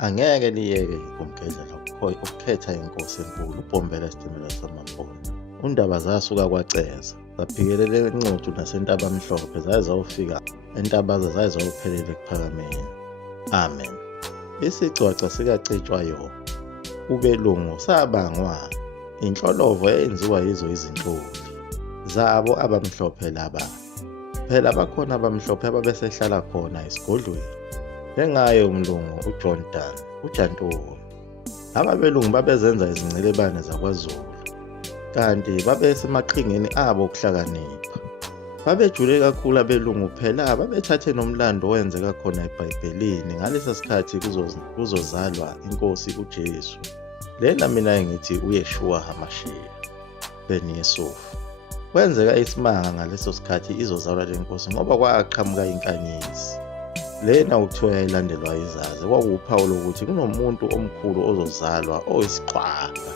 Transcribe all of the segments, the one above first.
Angeke liyeke igumgedlela ukukhetha inkosi enkulu ubhombela isitimela samabhonto. Undaba zasuka kwaCeza, zaphikelela eNcuthu nasentabamhlophe zaze zayofika entabaza zaze zayophelela eKuphakameni. Amen. Isigcwagcwa sikaCetshwayo kubelungu sabangwa inhlolovo eyenziwa yizo izinhloli zabo abamhlophe laba. Phela bakhona abamhlophe ababesehlala khona esigodlweni, njengaye umlungu uJohn Dan, uJantoni. Ababelungu babezenza izingcilebane zakwaZulu, kanti babesemaqhingeni abo okuhlakanipha. Babejule kakhulu abelungu phela babethathe nomlando owenzeka khona eBhayibhelini ngalesa sikhathi kuzozalwa inkosi uJesu. Lena mina ngithi uYeshua HaMashiach ben Yesufu. Kwenzeka isimanga ngaleso sikhathi izozalwa le nkosi ngoba kwaqhamuka inkanyezi. Lena kuthiwa yayilandelwa izazi, kwakuwuphawu lokuthi kunomuntu omkhulu ozozalwa oyisiqhwaga,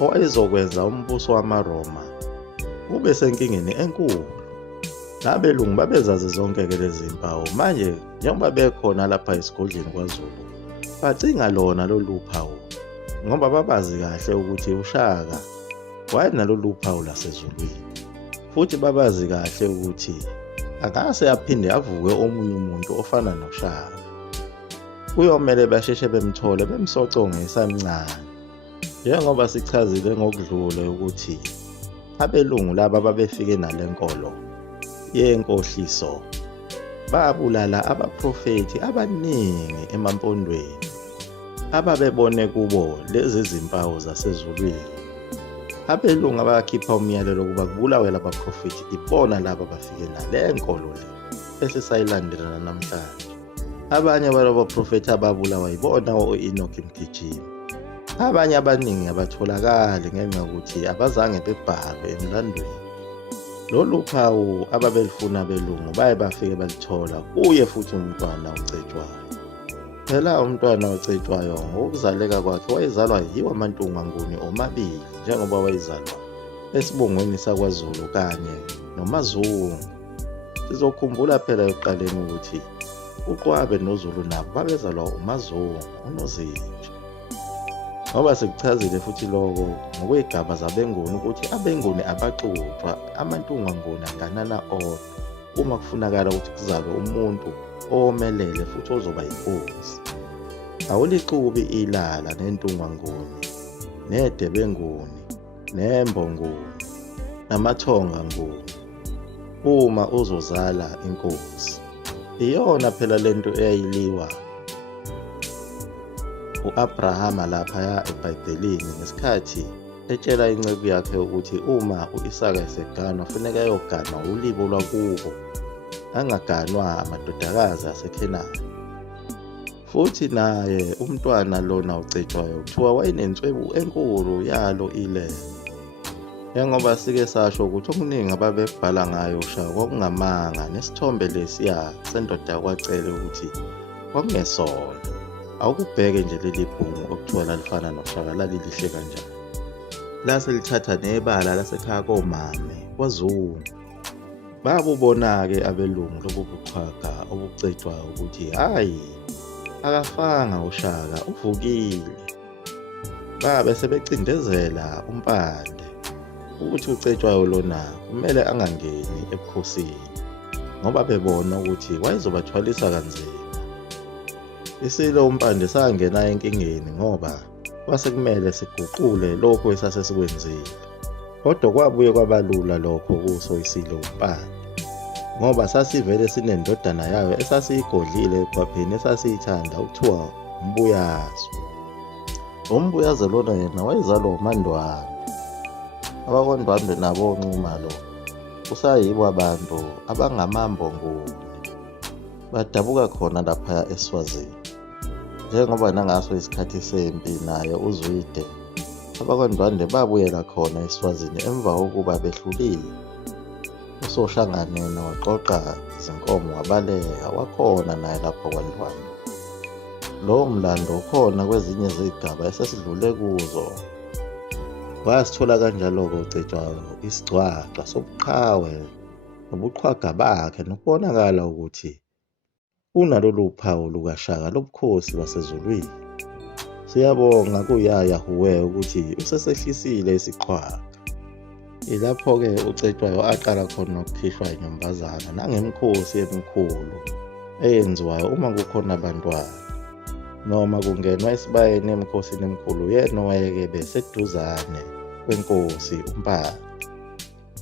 owayezokwenza umbuso wamaRoma ube senkingeni enkulu. Labelungu babezazi zonke-ke lezi mpawu. Manje njengoba bekhona lapha esigodleni kwaZulu, bacinga lona lolu phawu ngoba babazi kahle ukuthi uShaka wayenalolu phawu lasezulwini, futhi babazi kahle ukuthi angase aphinde avuke omunye umuntu ofana noShaka. Kuyomele basheshe bemthole bemsoconge esamncane, njengoba sichazile ngokudlule ukuthi abelungu laba babefike nalenkolo yenkohliso babulala abaprofethi abaningi emampondweni ababebone kubo lezi zimpawu zasezulwini. Abelungu abakhipha umyalelo ukuba kubulawe laba profethi ibona laba bafike nale nkolo le esisayilandela namhlanje. Abanye balabo profethi ababulawa ibona o-Enoch Mgijimi. Abanye abaningi abatholakali ngenxa yokuthi abazange bebhalwe emlandweni. Lolu phawu ababelifuna abelungu baye bafike balithola kuye futhi umntwana uCetshwayo. Phela umntwana uCetshwayo ngokuzaleka kwakhe wayezalwa yiwo amantunganguni omabili njengoba wayezalwa esibongweni sakwaZulu kanye nomaZungu. Sizokhumbula phela ekuqaleni ukuthi uQwabe noZulu nabo babezalwa umaZungu unozinja. Ngoba sikuchazile futhi lokho ngokwegaba zabenguni ukuthi abenguni abaxutshwa, amantunganguni anganana odwa uma kufunakala ukuthi kuzalwe umuntu omelele futhi ozoba yinkosi. Awulixubi ilala nentunganguni, nedebenguni, nembonguni, namathonganguni uma uzozala inkosi. Iyona phela lento eyayiliwa u-Abrahama laphaya eBhayibhelini ngesikhathi etshela inceku yakhe ukuthi uma u-Isaka eseganwa funeka ayoganwa ulibo lwakubo, angaganwa amadodakazi aseKhenani. Futhi naye umntwana lona uCetshwayo kuthiwa wayenenswebu enkulu yalo ilele, njengoba sike sasho ukuthi okuningi ababebhala ngayo uShaka kwakungamanga, nesithombe lesiya sendoda yakwacele ukuthi kwakungesona. Awukubheke nje leli bhungu okuthiwa lalifana noShaka lalilihle kanjani. Lase lithatha nebala lasekhaya komame kwaZungu. Babubona-ke abelungu lobu buqhaga obuCetshwayo ukuthi hayi, akafanga uShaka, uvukile. Babe sebecindezela umpande ukuthi uCetshwayo lona kumele angangeni ebukhosini ngoba bebona ukuthi wayezobathwalisa kanzima. Isilo umpande sangena enkingeni ngoba kwase kumele siguqule lokho esasesikwenzile. Kodwa kwabuye kwabalula lokho kuso isilo umpande ngoba sasivele sinendodana yayo esasiyigodlile ekhwapheni esasiyithanda ukuthiwa uMbuyazo. uMbuyazo lona yena wayezalwa uMandwandwe. AbakwaNdwandwe nabo oncuma lo kusayibo abantu abangamambonguni badabuka khona laphaya eSwazini. Njengoba nangaso isikhathi sempi naye uZwide, abakwaNdwandwe babuyela khona eSwazini emva kokuba behlulile. uSoshanganene waqoqa izinkomo wabaleka wakhona naye lapho kwaNdwandwe. Lowo mlando ukhona kwezinye zigaba esesidlule kuzo. Wasithola kanjalo-ke uCetshwayo isigcwagcwa sobuqhawe nobuqhwaga bakhe nokubonakala ukuthi unalolu phawu lukaShaka lobukhosi basezulwini. Siyabonga kuyaya huwe ukuthi usesehlisile isiqhwaga. Ilapho-ke uCetshwayo aqala khona ukukhishwa inyumbazana nangemikhosi emikhulu eyenziwayo uma kukhona abantwana, noma kungenwa esibayeni emikhosini emikhulu yena owayeke seduzane kwenkosi umpande,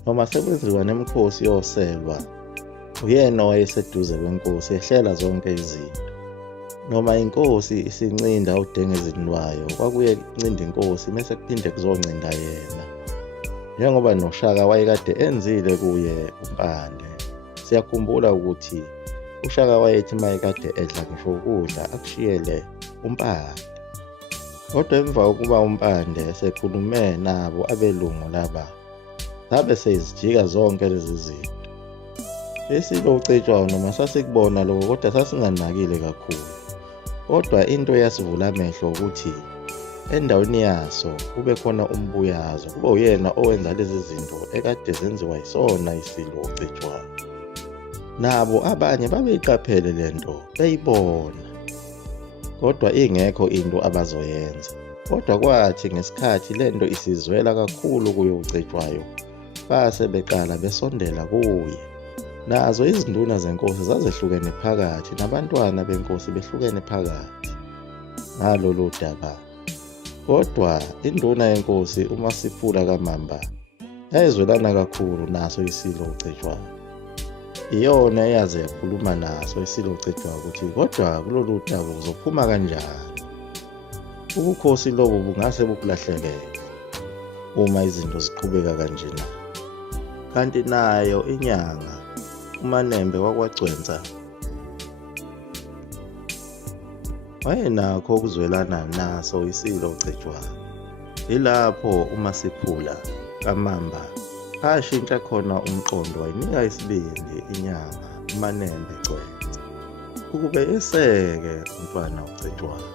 noma sekwenziwa nemikhosi yoselwa uyena owayeseduze kwenkosi ehlela zonke izinto. Noma inkosi isincinda udengezini lwayo kwakuye kuncinda inkosi mese kuphinde kuzoncinda yena, njengoba noShaka wayekade enzile kuye umpande. Siyakhumbula ukuthi uShaka wayethi mayekade edla ngisho ukudla akushiyele umpande. Kodwa emva kokuba umpande esekhulume nabo abelungu laba, zabe sezijika zonke lezi zinto. Isilo uCetshwayo noma sasikubona lokho kodwa sasinganakile kakhulu. Kodwa into yasivula amehlo ukuthi endaweni yaso kube khona umbuyazo, kube uyena owenza lezi zinto ekade zenziwa yisona isilo uCetshwayo. Nabo abanye babeyiqaphele lento beyibona, kodwa ingekho into abazoyenza. Kodwa kwathi ngesikhathi lento isizwela kakhulu kuye uCetshwayo, base beqala besondela kuye. Nazo izinduna zenkosi zazehlukene phakathi nabantwana benkosi behlukene phakathi ngalolu daba. Kodwa induna yenkosi uMasiphula kaMamba yayizwelana kakhulu naso isilo uCetshwayo. Iyona eyaze yakhuluma naso isilo uCetshwayo ukuthi kodwa kulolu daba uzophuma kanjani. Ubukhosi lobo bungase bukulahlekele uma izinto ziqhubeka kanje na. Kanti nayo inyanga uManembe wakwaGcwensa wayenakho ukuzwelana naso isilo uCetshwayo. Ilapho uMasiphula kaMamba ashintsha khona umqondo, wayinika isibindi inyanga uManembe Gcwensa ukube eseke umntwana uCetshwayo.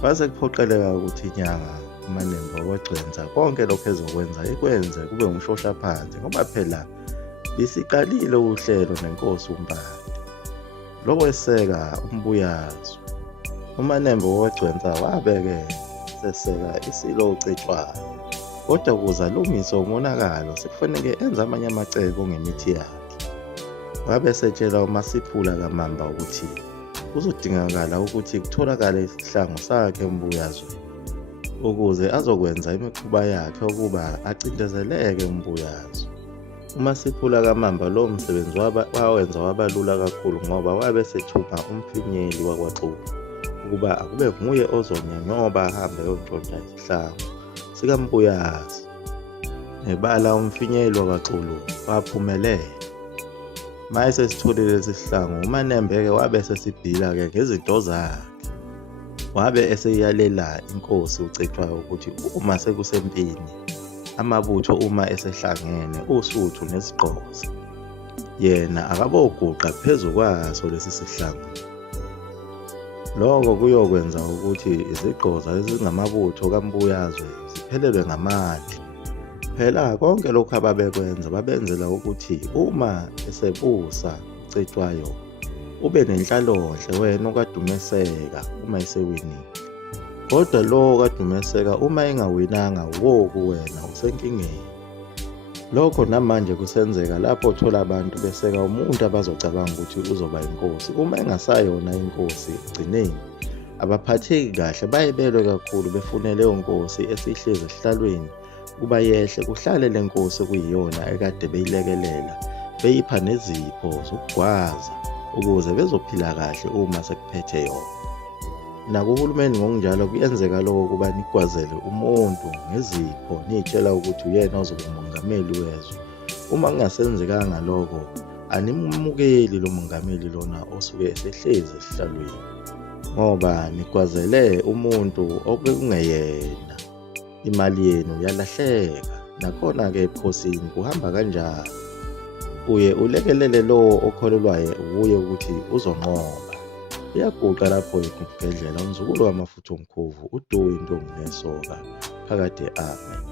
Kwase kuphoqeleka ukuthi inyanga uManembe wakwaGcwensa konke lokho ezokwenza ikwenze kube umshosha phansi, ngoba phela bisiqalile uhlelo nenkosi umpande lokweseka umbuyazo. uManembe wakwaGcwensa wabeke seseka isilo uCetshwayo, kodwa ukuze alungise umonakalo sekufanele enze amanye amacebo ngemithi yakhe. Wabe setshela uMasiphula kaMamba ukuthi kuzodingakala ukuthi kutholakale isihlangu sakhe umbuyazweni ukuze azokwenza imikhuba yakhe ukuba acindezeleke umbuyazo. uMasiphula kaMamba lo msebenzi wawenza wabalula kakhulu, ngoba wabe sethupha umfinyeli wakwaXulu ukuba akube nguye ozonyenyoba ahambe yontshontsha isihlangu sikambuyazi. Nebala umfinyeli wakwaXulu waphumelela. Maye sesitholile lesi sihlangu, uManembe-ke wabe sesibhila-ke ngezinto zakhe. Wabe eseyalela inkosi uCetshwayo ukuthi uma sekusempini amabutho uma esehlangene uSuthu neziGqoza, yena akaboguqa phezu kwaso lesi sihlangu. Lokho kuyokwenza ukuthi iziGqoza ezingamabutho kaMbuyazwe ziphelelwe ngamandla. Phela konke lokhu ababekwenza babenzela ukuthi uma esebusa uCetshwayo ube nenhlalonhle wena okaDumeseka uma esewinile. Kodwa lo kaDumeseka uma engawinanga woku wena usenkingeni. Lokho namanje kusenzeka lapho uthola abantu beseka umuntu abazocabanga ukuthi uzoba inkosi. Uma engasayona inkosi egcineni, abaphatheki kahle bayebelwe kakhulu befune leyo nkosi esihlezi esihlalweni kuba yehle kuhlale le nkosi kuyiyona ekade beyilekelela, beyipha nezipho zokugwaza ukuze bezophila kahle uma sekuphethe yona. Nakuhulumeni ngokunjalo kuyenzeka lokho kuba nigwazele umuntu ngezipho nitshela ukuthi uyena ozoba umongameli wezwe. Uma kungasenzekanga lokho, animumukeli lo mongameli lona osuke esehlezi esihlalweni, ngoba nigwazele umuntu obekungeyena. Imali yenu yalahleka. Nakhona-ke ebukhosini kuhamba kanjalo, uye ulekelele lowo okholelwayo uye ukuthi uzonqoba. Iyaguqa lapho igedlela umzukulu wamafutha omkhovu uDuyi Ndlovu nesoka phakade. Amen.